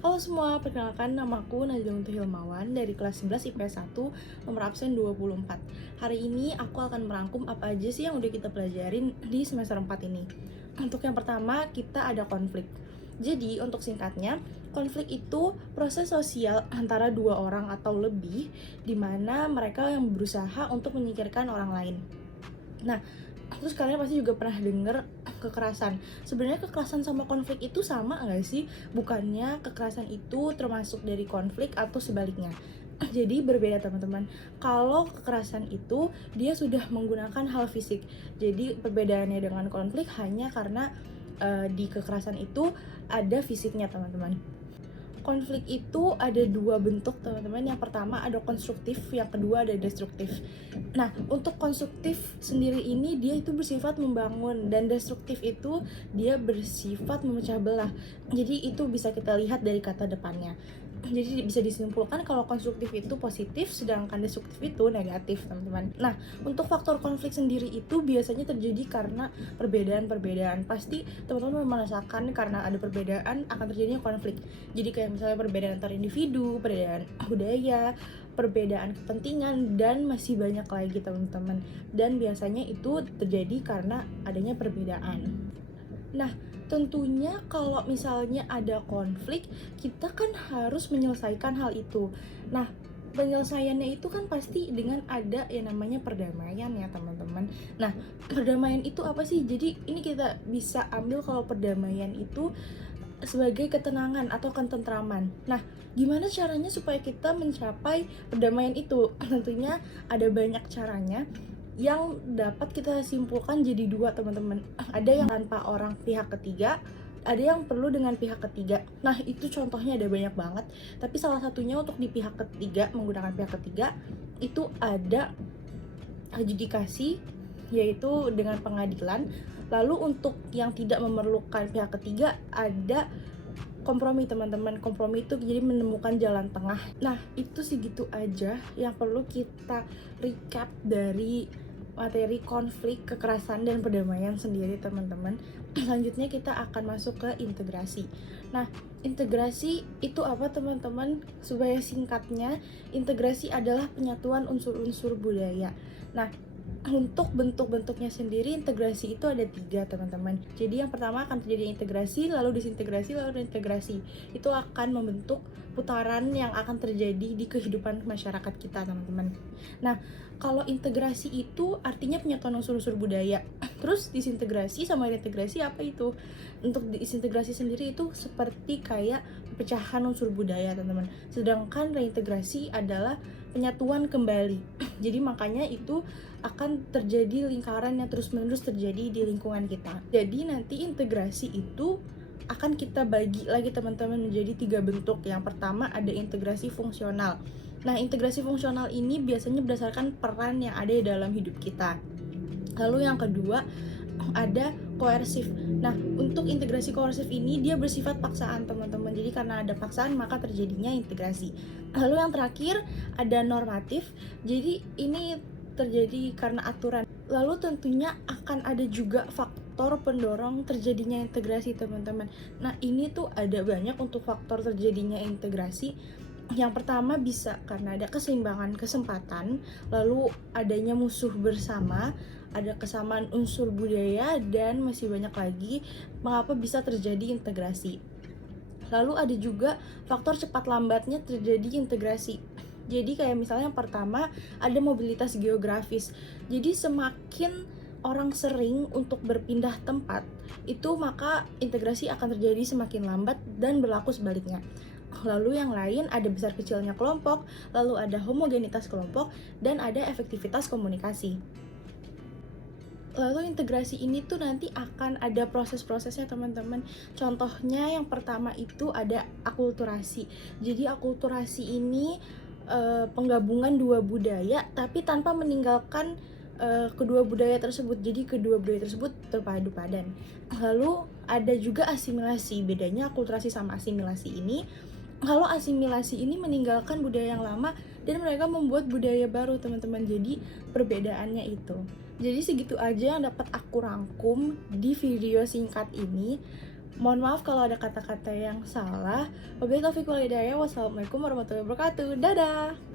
Halo semua, perkenalkan namaku Najla Munti Hilmawan dari kelas 11 IPS 1, nomor absen 24. Hari ini aku akan merangkum apa aja sih yang udah kita pelajarin di semester 4 ini. Untuk yang pertama, kita ada konflik. Jadi, untuk singkatnya, konflik itu proses sosial antara dua orang atau lebih, di mana mereka yang berusaha untuk menyingkirkan orang lain. Nah, terus kalian pasti juga pernah denger kekerasan. Sebenarnya kekerasan sama konflik itu sama nggak sih? Bukannya kekerasan itu termasuk dari konflik atau sebaliknya? Jadi berbeda teman-teman. Kalau kekerasan itu dia sudah menggunakan hal fisik. Jadi perbedaannya dengan konflik hanya karena di kekerasan itu ada fisiknya teman-teman. Konflik itu ada dua bentuk teman-teman. Yang pertama ada konstruktif, yang kedua ada destruktif. Nah, untuk konstruktif sendiri ini dia itu bersifat membangun, dan destruktif itu dia bersifat memecah belah. Jadi itu bisa kita lihat dari kata depannya. Jadi bisa disimpulkan kalau konstruktif itu positif, sedangkan destruktif itu negatif, teman-teman. Nah, untuk faktor konflik sendiri itu biasanya terjadi karena perbedaan-perbedaan. Pasti teman-teman merasakan karena ada perbedaan akan terjadinya konflik. Jadi kayak misalnya perbedaan antar individu, perbedaan budaya, perbedaan kepentingan, dan masih banyak lagi teman-teman. Dan biasanya itu terjadi karena adanya perbedaan. Nah, tentunya kalau misalnya ada konflik, kita kan harus menyelesaikan hal itu. Nah, penyelesaiannya itu kan pasti dengan ada yang namanya perdamaian ya teman-teman. Nah, perdamaian itu apa sih? Jadi ini kita bisa ambil kalau perdamaian itu sebagai ketenangan atau ketentraman. Nah, gimana caranya supaya kita mencapai perdamaian itu? Tentunya ada banyak caranya yang dapat kita simpulkan jadi dua teman-teman. Ada yang tanpa orang pihak ketiga, ada yang perlu dengan pihak ketiga. Nah, itu contohnya ada banyak banget, tapi salah satunya untuk di pihak ketiga, menggunakan pihak ketiga itu ada adjudikasi, yaitu dengan pengadilan. Lalu untuk yang tidak memerlukan pihak ketiga ada kompromi teman-teman. Kompromi itu jadi menemukan jalan tengah. Nah, itu segitu aja yang perlu kita recap dari materi konflik, kekerasan, dan perdamaian sendiri teman-teman. Selanjutnya kita akan masuk ke integrasi. Nah, integrasi itu apa teman-teman? Supaya singkatnya, integrasi adalah penyatuan unsur-unsur budaya. Nah, untuk bentuk-bentuknya sendiri integrasi itu ada 3 teman-teman. Jadi yang pertama akan terjadi integrasi, lalu disintegrasi, lalu reintegrasi. Itu akan membentuk putaran yang akan terjadi di kehidupan masyarakat kita teman-teman. Nah, kalau integrasi itu artinya penyatuan unsur-unsur budaya. Terus disintegrasi sama reintegrasi apa itu? Untuk disintegrasi sendiri itu seperti kayak pecahan unsur budaya teman-teman. Sedangkan reintegrasi adalah penyatuan kembali. Jadi makanya itu akan terjadi lingkaran yang terus-menerus terjadi di lingkungan kita. Jadi nanti integrasi itu akan kita bagi lagi teman-teman menjadi 3 bentuk. Yang pertama ada integrasi fungsional. Nah, integrasi fungsional ini biasanya berdasarkan peran yang ada di dalam hidup kita. Lalu yang kedua ada koersif. Nah, untuk integrasi koersif ini dia bersifat paksaan teman-teman. Jadi karena ada paksaan maka terjadinya integrasi. Lalu yang terakhir ada normatif. Jadi ini terjadi karena aturan. Lalu tentunya akan ada juga faktor pendorong terjadinya integrasi teman-teman. Nah, ini tuh ada banyak untuk faktor terjadinya integrasi. Yang pertama bisa karena ada keseimbangan kesempatan, lalu adanya musuh bersama, ada kesamaan unsur budaya, dan masih banyak lagi mengapa bisa terjadi integrasi. Lalu ada juga faktor cepat lambatnya terjadi integrasi. Jadi kayak misalnya yang pertama ada mobilitas geografis. Jadi semakin orang sering untuk berpindah tempat, itu maka integrasi akan terjadi semakin lambat dan berlaku sebaliknya. Lalu yang lain ada besar kecilnya kelompok, lalu ada homogenitas kelompok, dan ada efektivitas komunikasi. Lalu integrasi ini tuh nanti akan ada proses-prosesnya teman-teman. Contohnya yang pertama itu ada akulturasi. Jadi akulturasi ini penggabungan dua budaya tapi tanpa meninggalkan kedua budaya tersebut. Jadi kedua budaya tersebut terpadu padan. Lalu ada juga asimilasi. Bedanya akulturasi sama asimilasi ini, kalau asimilasi ini meninggalkan budaya yang lama dan mereka membuat budaya baru teman-teman. Jadi perbedaannya itu. Jadi segitu aja yang dapat aku rangkum di video singkat ini. Mohon maaf kalau ada kata-kata yang salah. Wabillahi taufiq wal hidayah. Wassalamualaikum warahmatullahi wabarakatuh. Dadah!